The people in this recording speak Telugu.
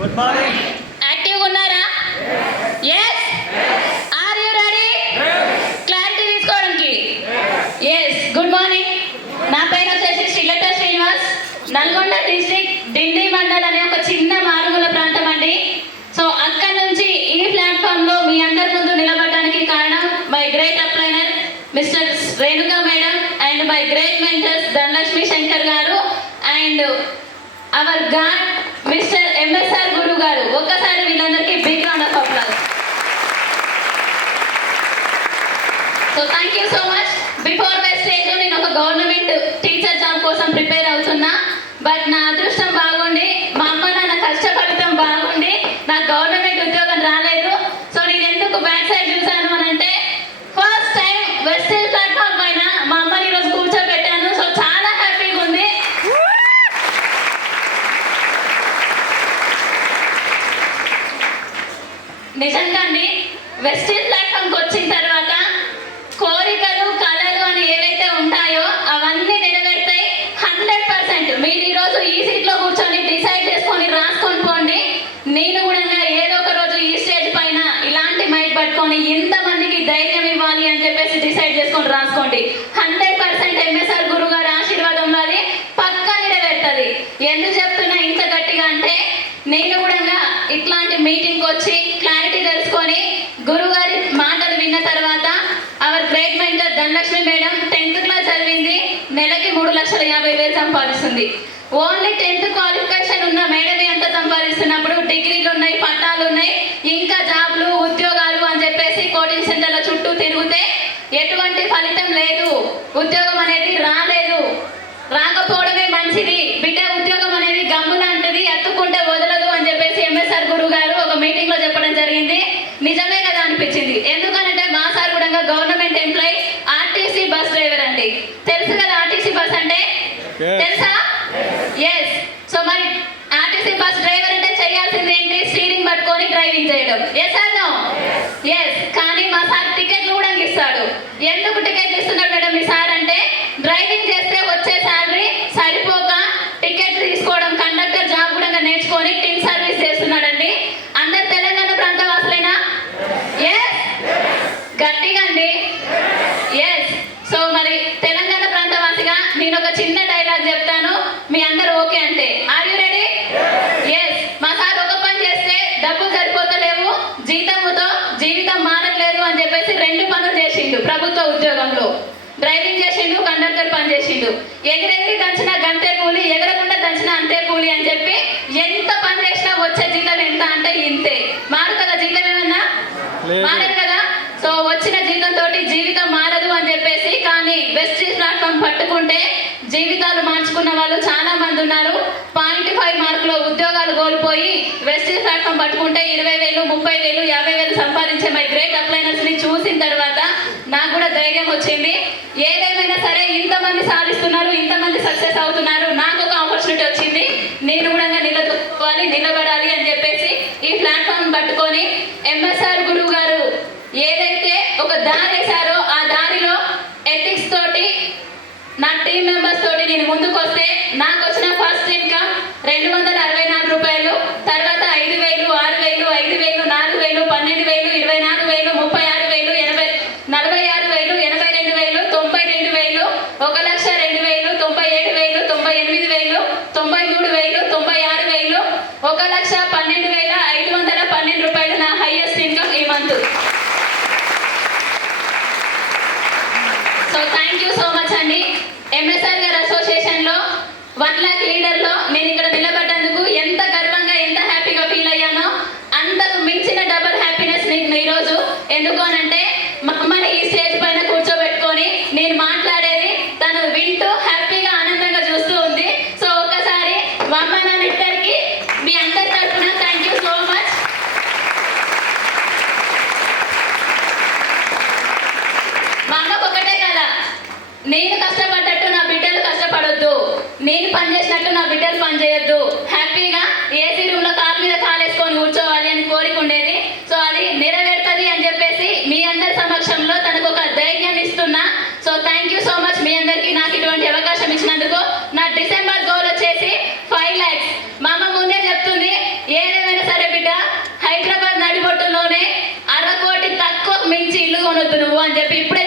Good morning. యాక్టివ్గా ఉన్నారా? Yes. Are you ready? Clarity తీసుకోవడానికి? ఎస్. Good morning. నా పేరు వచ్చేసి శ్రీలత శ్రీనివాస్. నల్గొండ డిస్ట్రిక్ట్ డిండి మండల్ అనే ఒక చిన్న మారుమూల ప్రాంతం అండి. సో అక్కడ నుంచి ఈ ప్లాట్ఫామ్లో మీ అందరి ముందు నిలబడడానికి కారణం my great explainer Mister Renuka madam and my great mentors Dhanalakshmi Shankar garu and our God Mister MSR Guru garu. ఒక్కసారి వీళ్ళందరికీ big round of applause. So thank you so much. Before my stage నేను ఒక గవర్నమెంట్ టీచర్ జాబ్ కోసం ప్రిపేర్ అవుతున్నా. బట్ నా అదృష్టం బాగుండి, మా అమ్మ నాన్న కష్ట ఫలితం బాగుండి నాకు గవర్నమెంట్ ఉద్యోగం రాలేదు. సో నేను ఎందుకు బ్యాక్ సైడ్ చూసాను అని అంటే, ఫస్ట్ టైం వెస్టేజ్ ప్లాట్ఫామ్ పైన మా అమ్మని ఈరోజు కూర్చోబెట్టాను. సో చాలా హ్యాపీగా ఉంది. నిజంగా అండి, వెస్టేజ్ ప్లాట్ఫామ్కి వచ్చిన తర్వాత కోరికలు కళలు అని ఏవైతే ఉంటాయో అవన్నీ నెరవేరుతాయి 100%. మీరు ఈరోజు ఈ సీట్లో కూర్చొని డిసైడ్ చేసుకొని రాసుకొని పోండి. నేను కూడా ఏదో ఒక రోజు ఈ స్టేజ్ పైన ఇలాంటి మైక్ పట్టుకొని ఇంతమందికి ధైర్యం ఇవ్వాలి అని చెప్పేసి డిసైడ్ చేసుకొని రాసుకోండి. 100% ఎంఎస్ఆర్ గురువు గారి ఆశీర్వాదంలో అది పక్కా నెరవేరుతుంది. ఎందుకు చెప్తున్నా ఇంత గట్టిగా అంటే, నేను కూడా ఇట్లాంటి మీటింగ్కి వచ్చి క్లారిటీ తెలుసుకొని గురువు గారి మాటలు విన్న తర్వాత hour great mentor Dhanalakshmi madam 10th class చదివింది, నెలకి 3,50,000 సంపాదిస్తుంది. ఓన్లీ 10th క్వాలిఫికేషన్ ఉన్న మేడమే అంత సంపాదిస్తున్నప్పుడు డిగ్రీలు ఉన్నాయి, పట్టాలు ఉన్నాయి, ఇంకా జాబ్లు ఉద్యోగాలు అని చెప్పేసి కోచింగ్ సెంటర్ల చుట్టూ తిరిగితే ఎటువంటి ఫలితం లేదు, ఉద్యోగం అనేది రాలేదు. రాకపోవడమే మంచిది బిడ్డ, ఉద్యోగం అనేది గమ్ము లాంటిది, ఎత్తుకుంటే వదలదు అని చెప్పేసి ఎంఎస్ఆర్ గురువు గారు ఒక మీటింగ్ లో చెప్పడం జరిగింది. నిజమే కదా అనిపించింది. ఎందుకనంటే మా సార్ కూడా government employee, RTC bus driver అండి. తెలుసు కదా ఆర్టీసీ బస్ అంటే? తెలుసా? ఎస్. సో మరి ఆర్టీసీ బస్ డ్రైవర్ అంటే చేయాల్సింది ఏంటి? స్టీరింగ్ పట్టుకొని డ్రైవింగ్ చేయడం. Yes or no? ఎస్. కానీ మా సార్ టికెట్లు కూడా ఇస్తాడు. ఎందుకు టికెట్లు ఇస్తున్నాడు మేడం మీ సార్ అంటే, డ్రైవింగ్ చేస్తే వచ్చే శాలరీ సరిపోక టికెట్ తీసుకోవడం, కండక్టర్ జాబ్ కూడా నేర్చుకొని టిన్ సర్వీస్ చేస్తున్నాడండి. అందరు తెలంగాణ ప్రాంత వాసులేనా? ఎస్. గట్టిగా అండి. ఎస్. సో మరి తెలంగాణ ప్రాంత వాసిగా నేను ఒక చిన్న డైలాగ్ చెప్తాను, మీ అందరు ఓకే అంటే. Are you ready? ఎస్. మా సార్ ఒక పని చేస్తే డబ్బులు సరిపోతలేవు, జీతంతో జీవితం మారట్లేదు అని చెప్పేసి 2 పనులు చేసిండు ప్రభుత్వ ఉద్యోగంలో. డ్రైవింగ్ చేసిండు, కండక్టర్ పని చేసిండు. ఎగిరెగిరి దంచిన గంటే కూలి, ఎగరకుండా దంచిన అంతే కూలి అని చెప్పి ఎంత పని చేసినా వచ్చే జీతం ఎంత అంటే ఇంతే. మారుతుందా జీతం? ఏమన్నా మారదు కదా. సో వచ్చిన జీతంతో జీవితం మారదు అని చెప్పేసి, కానీ వెస్టేజ్ ప్లాట్ఫామ్ పట్టుకుంటే జీవితాలు మార్చుకున్న వాళ్ళు చాలా మంది ఉన్నారు. 0.5 మార్కులో ఉద్యోగాలు కోల్పోయి వెస్టేజ్ ప్లాట్ఫామ్ పట్టుకుంటే 20,000, 30,000, 50,000 సంపాదించే మై గ్రేట్ అప్లైనర్స్ ని చూసిన తర్వాత నాకు కూడా ధైర్యం వచ్చింది. ఏదేమైనా సరే ఇంతమంది సాధిస్తున్నారు, ఇంతమంది సక్సెస్ అవుతున్నారు, నాకు ఒక ఆపర్చునిటీ వచ్చింది, నేను కూడా నిలదొక్కోవాలి, నిలబడాలి అని చెప్పేసి ఈ ప్లాట్ఫామ్ పట్టుకొని ఎంఎస్ఆర్ గురువు గారు ఏదైతే ఒక దారి వేశారో ఆ దారిలో ఎథిక్స్ తోటి నా టీం మెంబర్స్ తోటి నేను ముందుకు వస్తే నాకు వచ్చిన ఫస్ట్ ఇన్కమ్ 264 రూపాయలు, తర్వాత 5,000, 6,000, 5,000, 4,000, 12,000, 24,000, 36,000, 46,000, 82,000, 92,000, 1,02,000, 97,000, 98,000, 93,000, 96,000, 1,12,512 రూపాయలు నా హైయెస్ట్ ఇన్కమ్ ఈ month. So thank you so much అండి. ఎంఎస్ఆర్ గారి అసోసియేషన్లో 1 lakh లీడర్లో నేను ఇక్కడ నిలబడ్డందుకు ఎంత గర్వంగా, ఎంత హ్యాపీగా ఫీల్ అయ్యానో అంతకు మించిన డబుల్ హ్యాపీనెస్ నేను ఈరోజు. ఎందుకు అనంటే, మా అమ్మని ఈ స్టేజ్ పైన కూర్చోబెట్టుకొని నేను మాట్లాడేది తను వింటూ హ్యాపీగా ఆనందంగా చూస్తూ ఉంది. సో ఒక్కసారి మా అమ్మ నాన్న ఇద్దరికి మీ అందరి తరఫున థ్యాంక్ యూ సో మచ్. మా అమ్మకు ఒకటే కదా, నేను కష్టపడ్డట్టు నా బిడ్డలు కష్టపడొద్దు, నేను పని చేసినట్టు నా బిడ్డలు పని చేయొద్దు, హ్యాపీగా ఏసీ రూమ్లో కాలు మీద కాలేసుకొని కూర్చోవాలి అని కోరిక ఉండేది. సో అది నెరవేరుతుంది అని చెప్పేసి మీ అందరి సమక్షంలో తనకు ఒక ధైర్యం ఇస్తున్నా. So thank you so much మీ అందరికీ నాకు ఇటువంటి అవకాశం ఇచ్చినందుకు. నా డిసెంబర్ గోల్ వచ్చేసి 5 lakhs. మా అమ్మ ముందే చెప్తుంది, ఏదేమైనా కొనొద్దు నువ్వు అని చెప్పి ఇప్పుడే